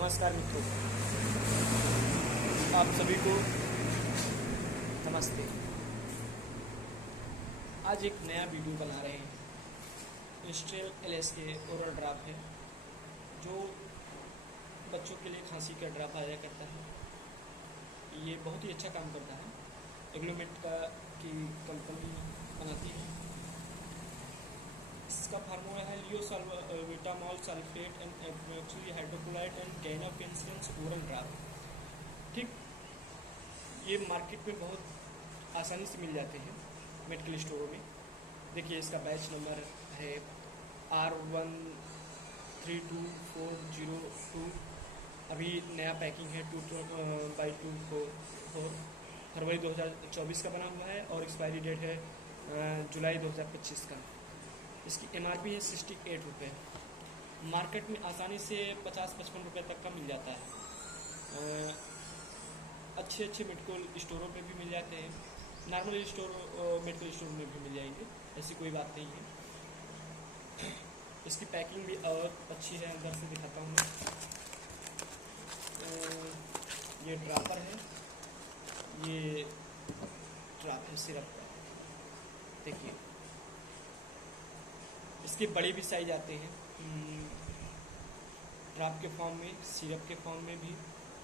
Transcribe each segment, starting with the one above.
नमस्कार मित्रों, आप सभी को नमस्ते। आज एक नया वीडियो बना रहे हैं। इंस्ट्रेल LSA ओरल ड्रॉप है जो बच्चों के लिए खांसी का ड्रॉप आया करता है। ये बहुत ही अच्छा काम करता है। एग्लोमेट की कंपनी बनाती है। इसका फार्मूला है levosalbutamol sulphate and ambroxol hydrochloride and गैनापेनिसिलिन ओरल ड्रॉप। ठीक, ये मार्केट में बहुत आसानी से मिल जाते हैं मेडिकल स्टोरों में। देखिए, इसका बैच नंबर है R132402। अभी नया पैकिंग है 2/24 फरवरी 2024 का बना हुआ है और एक्सपायरी डेट है जुलाई 2025 का। इसकी MRP है 68 रुपये। मार्केट में आसानी से 50-55 रुपये तक का मिल जाता है। अच्छे मेडिकल स्टोरों में भी मिल जाते हैं, नॉर्मल मेडिकल स्टोर में भी मिल जाएंगे, ऐसी कोई बात नहीं है। इसकी पैकिंग भी और अच्छी है, अंदर से दिखाता हूँ मैं। ये ड्रॉपर है, ये ड्रॉप है सिरप का। देखिए, इसके बड़े भी साइज आते हैं, ड्रॉप के फॉर्म में, सिरप के फॉर्म में भी,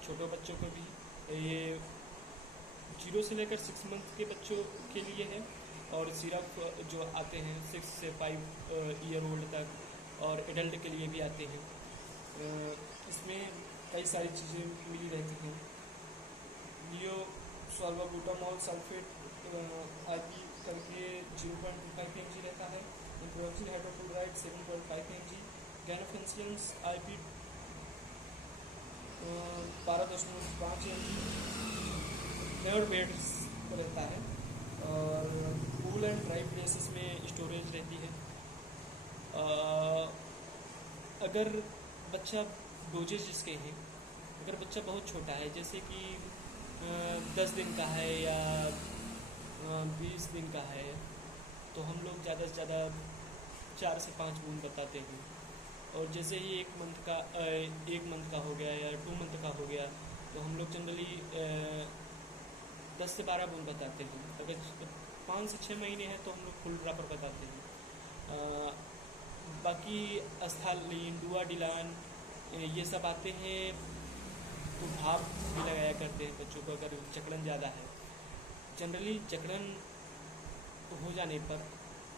छोटे बच्चों को भी। ये 0 से लेकर 6 मंथ के बच्चों के लिए है और सिरप जो आते हैं 6 से 5 ईयर ओल्ड तक, और एडल्ट के लिए भी आते हैं। इसमें कई सारी चीज़ें मिली रहती हैं। लियोसाल्विटामॉल सल्फेट IP करके 0.25 mg रहता है। एब्रोक्सिल हाइड्रोक्लोराइड 7.5 mg, गैनापेनिसिलिन IP 12.5 mg लेवर बेड रहता है और कूल एंड ड्राई प्लेसेस में स्टोरेज रहती है। अगर बच्चा डोजेज जिसके हैं, अगर बच्चा बहुत छोटा है, जैसे कि 10 दिन का है या 20 दिन का है, तो हम लोग ज़्यादा से ज़्यादा 4 से 5 बूंद बताते हैं। और जैसे ही 1 मंथ का हो गया या 2 मंथ का हो गया, तो हम लोग जनरली 10 से 12 बूंद बताते हैं। अगर 5 से 6 महीने हैं तो हम लोग फुल ड्रॉपर बताते हैं। बाकी अस्थालीन, डुआडिलान ये सब आते हैं, तो भाप भी लगाया करते हैं बच्चों को अगर जकड़न ज़्यादा है। जनरली जकड़न हो जाने पर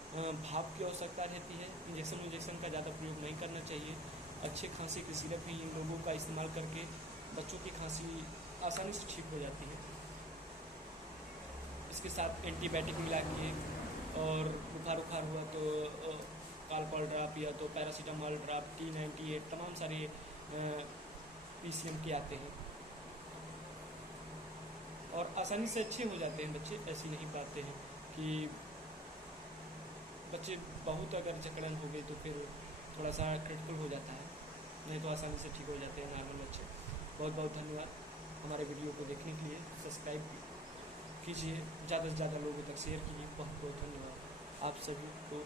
भाप की आवश्यकता रहती है। इंजेक्शन का ज़्यादा प्रयोग नहीं करना चाहिए। अच्छे खांसी की सिरप ही इन लोगों का इस्तेमाल करके बच्चों की खांसी आसानी से ठीक हो जाती है। इसके साथ एंटीबायोटिक मिला के, और बुखार हुआ तो कालपॉल ड्रॉप या तो पैरासीटामॉल ड्रॉप, T98, तमाम सारे PCM के आते हैं और आसानी से अच्छे हो जाते हैं बच्चे। ऐसी नहीं पाते हैं कि बच्चे बहुत अगर जकड़न हो गई तो फिर थोड़ा सा क्रिटिकल हो जाता है, नहीं तो आसानी से ठीक हो जाते हैं नॉर्मल बच्चे। बहुत बहुत धन्यवाद हमारे वीडियो को देखने के लिए। सब्सक्राइब कीजिए, ज़्यादा से ज़्यादा लोगों तक शेयर कीजिए। बहुत बहुत धन्यवाद आप सभी को।